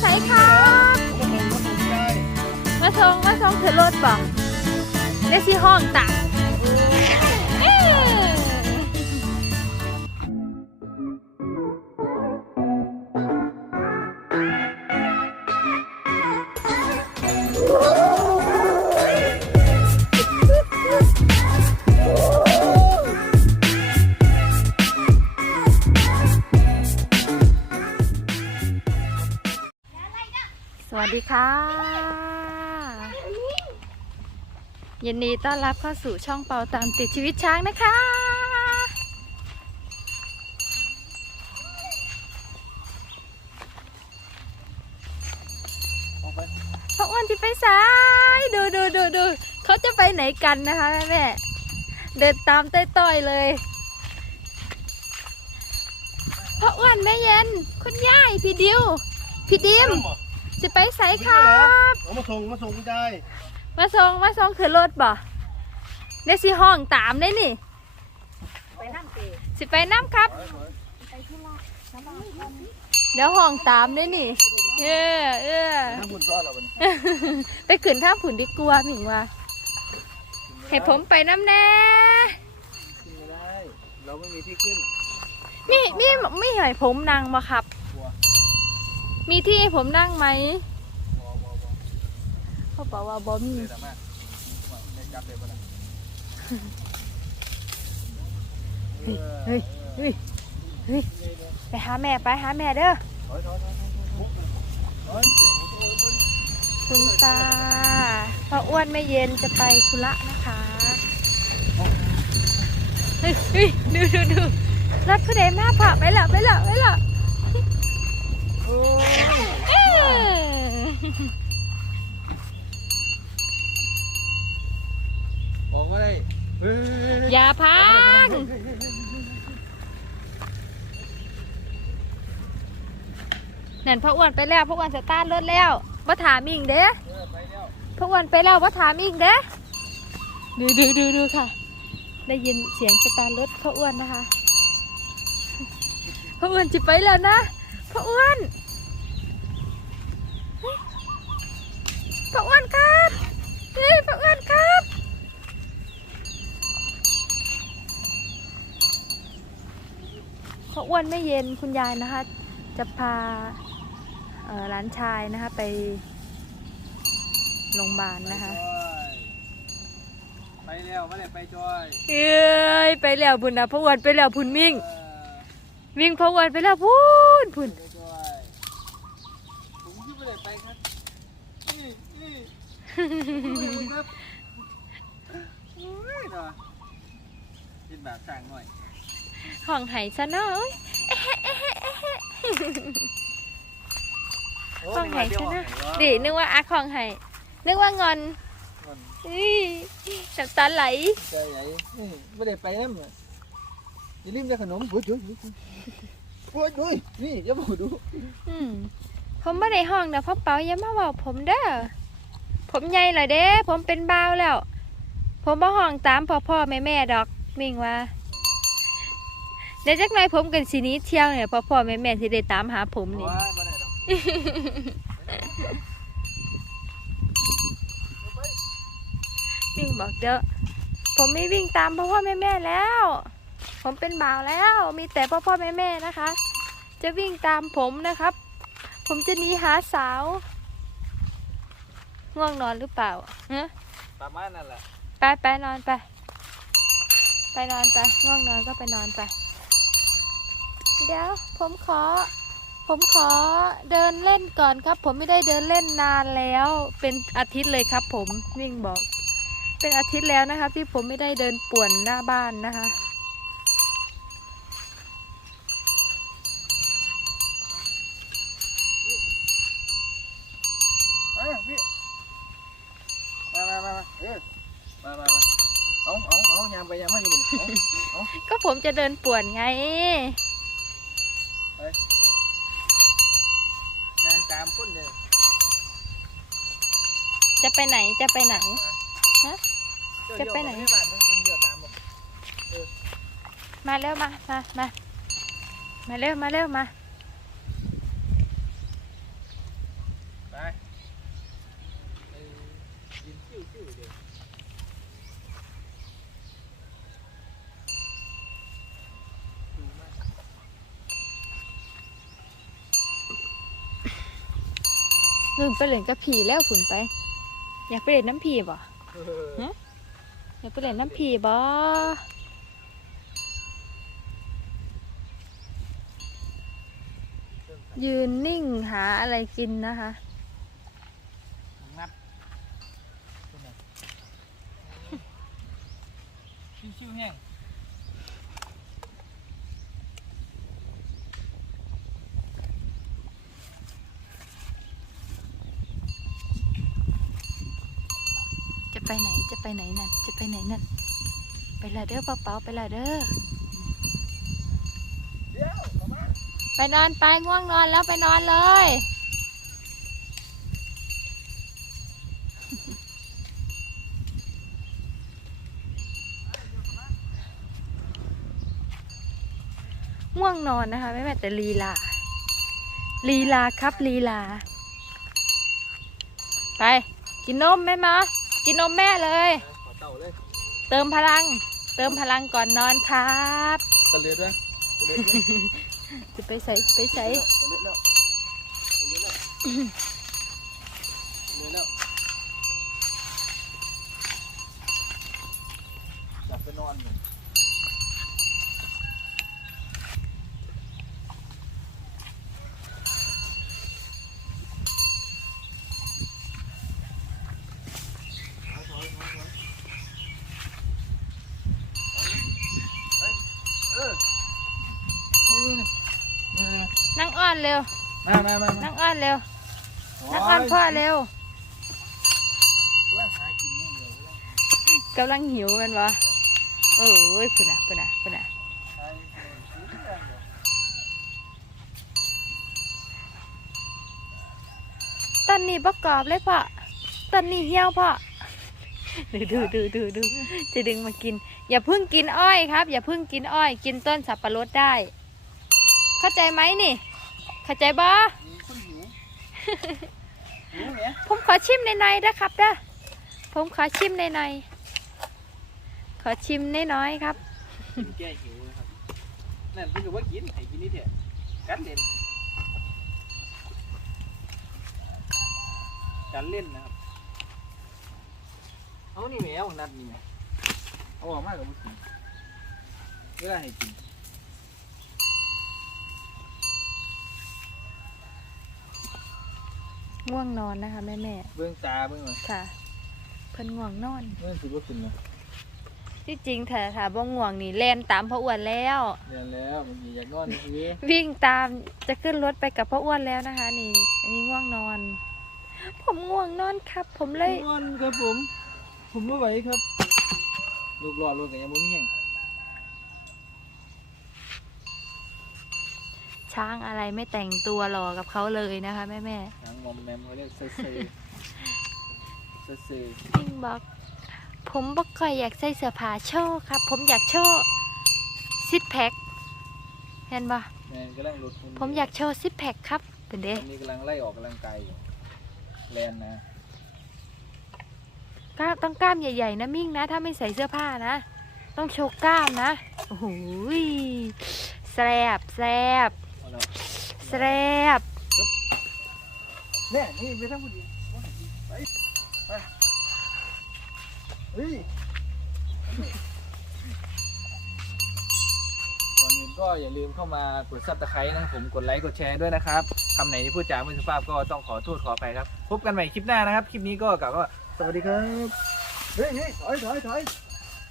ใส่ครับมาส่งมาส่งเธอรถบ่เลสซี่ห้องตัง ดีค่ะ ยินดีต้อนรับเข้าสู่ช่องเปาตามติดชีวิตช้างนะคะ พระอ้วนที่ไปสาย ดูดูดูดูเขาจะไปไหนกันนะคะแม่แม่ เดินตามต้อยๆเลยพระอ้วนแม่เย็น คุณย่ายพี่ดิว พี่ดิม จะไปใสครับ เอามาส่งมาส่งคุณยายมาส่งมาส่งคือรถบ่ได้สิห้องตามได้นี่ ไปนั่งเตะสิไปน้ำครับ เดี๋ยวห้องตามได้นี่ เออเออน้ำบุญก้อนเหรอมันไปขึ้นท่าผุนดีกลัวาหมิงว่าให้ผมไปน้ำแน่ขึ้นไม่ได้ เราไม่มีที่ขึ้นมีมีมีให้ผมนั่งมาครับกลัว มีที่ให้ผมนั่งไหมบอบอบอเขาบอกว่าบอมีเลยแต่มากไม่จับเลยปะนะเฮ้ยเฮ้ยเฮ้ยไปหาแม่ไปหาแม่เด้อถอยถอยถอยมุกเลยถอยเสียงโอ้ยมันคุณตาพ่ออ้วนไม่เย็นจะไปธุระนะคะเฮ้ยเฮ้ยดูดูดูรักผู้ใดมาผ่าไปละไปละไปละโอ้ยเอ้ยบอกว่าได้เฮ้ยอย่าพังนั่นพ่ออ้วนไปแล้วพ่ออ้วนสตาร์ทรถแล้วว่าถามอีกเด้เออไปแล้วพ่ออ้วนไปแล้วว่าถามอีกเด้ดูดูดูดูค่ะ ได้ยินเสียงสตาร์ทรถพ่ออ้วนนะคะพ่ออ้วนจะไปแล้วนะพ่ออ้วน พ่ออ้วนครับเฮ้ยพ่ออ้วนครับพ่ออ้วนไม่เย็นคุณยายนะคะ จะพาเอ่อหลานชายนะคะไปโรงพยาบาลนะคะ ไปแล้วไม่ได้ไปจอยเอ้ยไปแล้วพุ่นนะพ่ออ้วนไปแล้วพุ่นมิ่งเออวิ่งพ่ออ้วนไปแล้วพุ่นพุ่น ไปจอยผมที่ไม่ได้ไปครับนี่นี่ครับอุ้ยเนาะ กินแบบสั่งหน่อยห้องไห้ซะเนาะเอ้ยห้องไห้ซะเนาะดินึกว่าอักห้องไห้นึกว่างอนอี้น้ำตาไหลใจใหญ่นี่ไม่ได้ไปน้ำอะอย่าลืมได้ขนมโอ้ยโอ้ยโอ้ยโอ้ยนี่อย่าบอกดูอืมผมไม่ได้ห้องนะพ่อเป๋าอย่ามาบอกผมเด้อ ผมใหญ่เลยเด้ผมเป็นบ่าวแล้ว ผมมาห้องตามพ่อพ่อแม่แม่ดอกมิ่งว่าเดี๋ยวจักหน่อยผมกันสีนี้เที่ยวเนี่ยพ่อพ่อแม่แม่สิได้ตามหาผมนี่วิ่งบอกเดี๋ยวผมไม่วิ่งตามพ่อพ่อแม่แม่แล้ว ผมเป็นบ่าวแล้ว มีแต่พ่อพ่อแม่แม่นะคะ จะวิ่งตามผมนะครับ ผมจะหนีหาสาว ง่วงนอนหรือเปล่าฮะประมาณนั่นแหละไปไปนอนไป ไปนอนไป ง่วงนอนก็ไปนอนไป เดี๋ยว ผมขอ ผมขอเดินเล่นก่อนครับ ผมไม่ได้เดินเล่นนานแล้ว เป็นอาทิตย์เลยครับ ผมวิ่งบอก เป็นอาทิตย์แล้วนะครับที่ผมไม่ได้เดินป่วนหน้าบ้านนะคะเอ้ยพี่มา มามามาเออมามามาเอาเอาเอายามไปยามมาอยู่บนเอาก็ผมจะเดินป่วนไง ยางตามคนเลยจะไปไหนจะไปไหน จะไปไหนเดี๋ยวบ้านมันเป็นเดี่ยวตามบอกมาเร็วมามามามาเร็วมาเร็วมา นู่นไปเล่นกับผีแล้วขุนไป อยากไปเล่นน้ำผีบ่เอออยากไปเล่นน้ำผีบ่ยืนนิ่งหาอะไรกินนะคะงัดชิวๆแห้ง ไปไหนจะไปไหนนั่นจะไปไหนนั่นไปละเด้อเปาเปาไปละเด้อเดี๋ยวมาไปนอนไปง่วงนอนแล้วไปนอนเลยง่วงนอนนะคะไม่แม้แต่ลีลาลีลาครับลีลา ไป กินนมแม่มา กินนมแม่เลย ขอเต่าเลยเติมพลัง เติมพลังก่อนนอนครับตะเลือดด้วยตะเลือดด้วยจะไปใส่ไปใส่ ตะเลือดแล้วตะเลือดแล้วตะเลือดแล้วจับไปนอนอยู่ เออนี่นี่นี่ นั่ง อ้อนเร็ว มามามามานั่งอ้อนเร็ว นั่งอ้อนพ่อเร็วว่าหากินอย่างเดียวเลยกำลังหิวกันวะเอ้ยปุ่นอะปุ่นอะปุ่นอะหากินอย่างเดียวตอนนี้ประกอบเลยพ่อตอนนี้เหี่ยวพ่อดูดูดูดูดูจะดึงมากิน อย่าเพิ่งกินอ้อยครับ อย่าเพิ่งกินอ้อย กินต้นสับปะรดได้ เข้าใจไหมนี่ เข้าใจบ่มีคนหิวหิวเนี่ยผมขอชิมในในๆนะครับเด้อผมขอชิมในในๆขอชิมน้อยๆครับกินแก้หิวนะครับนั่นเป็นกับว่ากินให้กินนี่เถอะกันเล่นการเล่นนะครับ เอานี่แหมวนัดนี่แหมเอาออกมากับบุกินเวลาให้กิน ง่วงนอนนะคะแม่แม่เบื้องตาเบื้องหน่อยๆค่ะ เพิ่นง่วงนอนเบื้องสิบว่าขึ้นนะที่จริงถ้าถ้าบ่ง่วงนี่เล่นตามพ่ออ้วนแล้ว เรียนแล้วมันอยากนอนทีวิ่งตามจะขึ้นรถไปกับพ่ออ้วนแล้วนะคะ นี่ อันนี้ง่วงนอน ผมง่วงนอนครับ ผมเลย นอนครับผม ผมไม่ไหวครับ ลูกหลอดลูกกันยังบ่มีแห้ง ช้างอะไรไม่แต่งตัวหล่อกับเขาเลยนะคะแม่แม่หางมอมแมมเขาเรียกเซ่เซ่เซ่เซ่ๆยิ่งบอก ผมบ่ค่อยอยากใส่เสื้อผ้าโชว์ครับ ผมอยากโชว์ซิทแพคเห็นปะแมนกำลังลดหุ่นผมอยากโชว์ซิทแพคครับเป็นเด้ตอนนี้กำลังไล่ออกกำลังกายอยู่แลนนะกล้ามต้องกล้ามใหญ่ๆนะมิ่งนะ ถ้าไม่ใส่เสื้อผ้านะ ต้องโชว์กล้ามนะ โอ้โหยแสบแสบเอา แล้วแสบเนี่ยนี่ไปทั้องผู้ดีไปไปเฮ้ยก่อนอื่นก็อย่าลืมเข้ามากดซับสไครต์นะครับผมกดไลค์กดแชร์ด้วยนะครับคำไหนที่พูดจาไม่สุภาพก็ต้องขอโทษขออภัยครับ พบกันใหม่คลิปหน้านะครับ คลิปนี้ก็กล่าวว่าสวัสดีครับ เฮ้ยเฮ้ยถอยถอยถอย